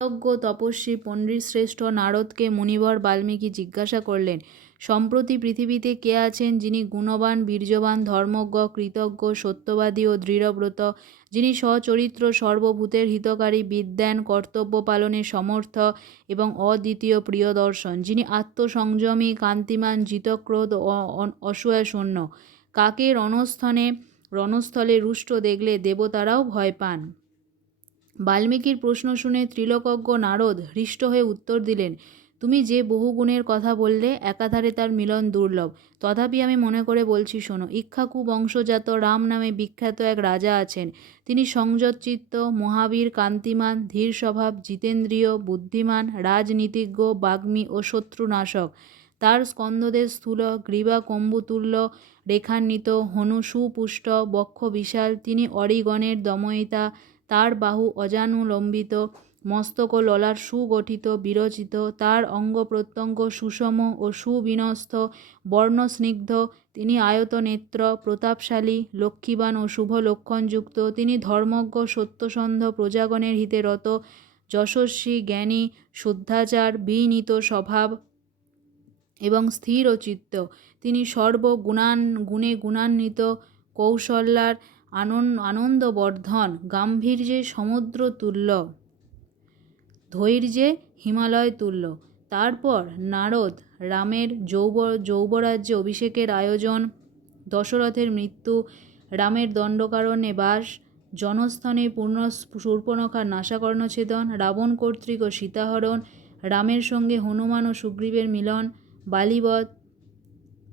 যজ্ঞ তপস্বী পণ্ডিত শ্রেষ্ঠ নারদকে মুনিবর বাল্মীকি জিজ্ঞাসা করলেন, সম্প্রতি পৃথিবীতে কে আছেন যিনি গুণবান, বীর্যবান, ধর্মজ্ঞ, কৃতজ্ঞ, সত্যবাদী ও দৃঢ়ব্রত, যিনি সচরিত্র, সর্বভূতের হিতকারী, বিদ্যান, কর্তব্য পালনে সমর্থ এবং অদ্বিতীয় প্রিয়দর্শন, যিনি আত্মসংযমী, কান্তিমান, জিতক্রোধ ও অসূয়াশূন্য কাকে রণস্থনে, রণস্থলে রুষ্ট দেখলে দেবতারাও ভয় পান। বাল্মীকির প্রশ্ন শুনে ত্রিলোকজ্ঞ নারদ হৃষ্ট হয়ে উত্তর দিলেন, তুমি যে বহুগুণের কথা বললে, একাধারে তার মিলন দুর্লভ। তথাপি আমি মনে করে বলছি শোনো ইক্ষ্বাকু বংশজাত রাম নামে বিখ্যাত এক রাজা আছেন। তিনি সংযতচিত্ত মহাবীর কান্তিমান, ধীর স্বভাব, জিতেন্দ্রীয়, বুদ্ধিমান, রাজনীতিজ্ঞ, বাগ্মী ও শত্রুনাশক। তার স্কন্ধদের স্থূল, গ্রীবা কম্বুতুল্য, রেখান্বিত, হনু সুপুষ্ট, বক্ষ বিশাল, তিনি অরিগণের দময়িতা তার বাহু অজানুলম্বিত, মস্তক ললার সুগঠিত, বিরচিত, তার অঙ্গ প্রত্যঙ্গ সুষম ও সুবিন্যস্ত বর্ণস্নিগ্ধ তিনি আয়তনেত্র, প্রতাপশালী, লক্ষ্মীবান ও শুভ লক্ষণযুক্ত, তিনি ধর্মজ্ঞ, সত্যসন্ধ, প্রজাগণের হিতে রত, যশস্বী, জ্ঞানী, শুদ্ধাচার, বিনীত স্বভাব এবং স্থির ও চিত্ত। তিনি সর্বগুণান, গুণে গুণান্বিত, কৌশল্যার আনন্দবর্ধন, গাম্ভীর্যে সমুদ্র তুল্য ধৈর্যে হিমালয় তুল্য তারপর নারদ, রামের যৌব, যৌবরাজ্যে অভিষেকের আয়োজন, দশরথের মৃত্যু, রামের দণ্ডকারণ্যে বাস, জনস্থনে পূর্ণ শূর্পণখার নাশাকর্ণছেদন, রাবণ কর্তৃক ও সীতাহরণ, রামের সঙ্গে হনুমান ও সুগ্রীবের মিলন, বালিবধ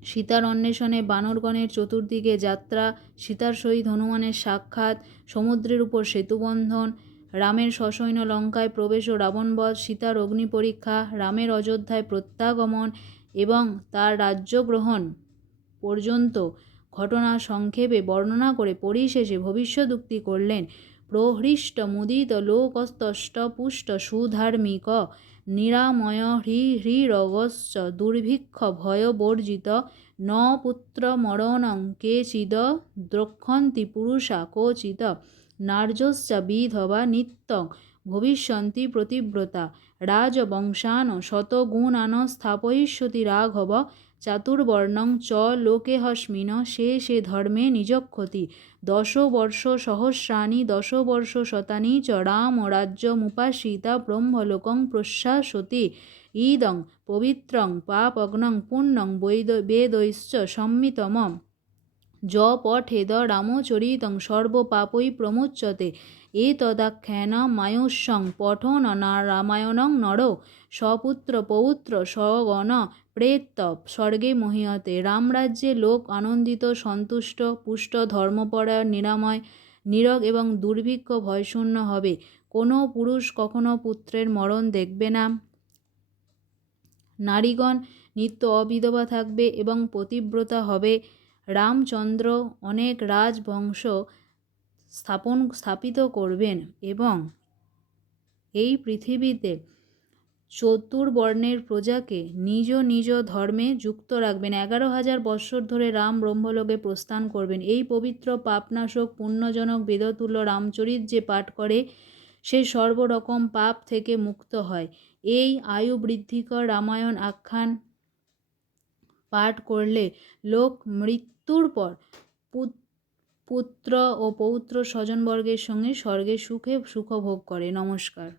সীতার অন্বেষণে বানরগণের চতুর্দিকে যাত্রা, সীতার সহিত হনুমানের সাক্ষাৎ, সমুদ্রের উপর সেতুবন্ধন, রামের সসৈন্য লঙ্কায় প্রবেশ ও রাবণবধ, সীতার অগ্নি পরীক্ষা রামের অযোধ্যায় প্রত্যাগমন এবং তার রাজ্য গ্রহণ পর্যন্ত ঘটনা সংক্ষেপে বর্ণনা করে পরিশেষে ভবিষ্যদুক্তি করলেন প্রহৃষ্ট মুদিত লোকস্তষ্ট পুষ্ট সুধার্মিক নিরাময় হ্রি হ্রিরগশ্চ দুর্ভিক্ষ ভয়বর্জিত ন পুত্র মরণং কেচিদ দ্রক্ষন্তি পুরুষা কোচিত, নার্যশ্চ বিধবা নিত্যং ভবিষ্যন্তি প্রতিব্রতা, রাজবংশান শতগুণান স্থাপয়িষ্যতি রাঘব চাতুর্বর্ণং চ লোকেহস্মিন, সে সে ধর্মে নিজক্ষতি। দশবর্ষ সহস্রাণি দশবর্ষ শতানি চ রাম রাজ্যমুপাসীতা ব্রহ্মলোকং প্রশ্বাসতি ইদং পবিত্রং পাপগ্নং পুণ্যং, বৈদ, বেদৈশ্চ সম্মিতম য পঠেদ রামচরিতং প্রমুচ্যতে এতদাখ্যান মায়ুষ্যং পঠন রামায়ণং নর সপুত্র পৌত্র স্বগণ প্রেত্য স্বর্গে মহিয়তে। রামরাজ্যে লোক আনন্দিত, সন্তুষ্ট, পুষ্ট, ধর্মপরায়ণ, নিরাময়, নীরগ এবং দুর্ভিক্ষ ভয়শূন্য হবে। কোনো পুরুষ কখনো পুত্রের মরণ দেখবে না। নারীগণ নিত্য অবিধবা থাকবে এবং পতিব্রতা হবে। রামচন্দ্র অনেক রাজবংশ স্থাপন, স্থাপিত করবেন এবং এই পৃথিবীতে চতুর্বর্ণের প্রজাকে নিজ নিজ ধর্মে যুক্ত রাখবেন। এগারো হাজার বৎসর ধরে রাম ব্রহ্মলোকে প্রস্থান করবেন। এই পবিত্র পাপনাশক পুণ্যজনক বেদতুল্য রামচরিত যে পাঠ করে সে সর্বরকম পাপ থেকে মুক্ত হয়। এই আয়ু বৃদ্ধিকর রামায়ণ আখ্যান পাঠ করলে লোক মৃত্যুর পর পুত্র ও পৌত্র স্বজনবর্গের সঙ্গে স্বর্গে সুখে সুখভোগ করে। নমস্কার।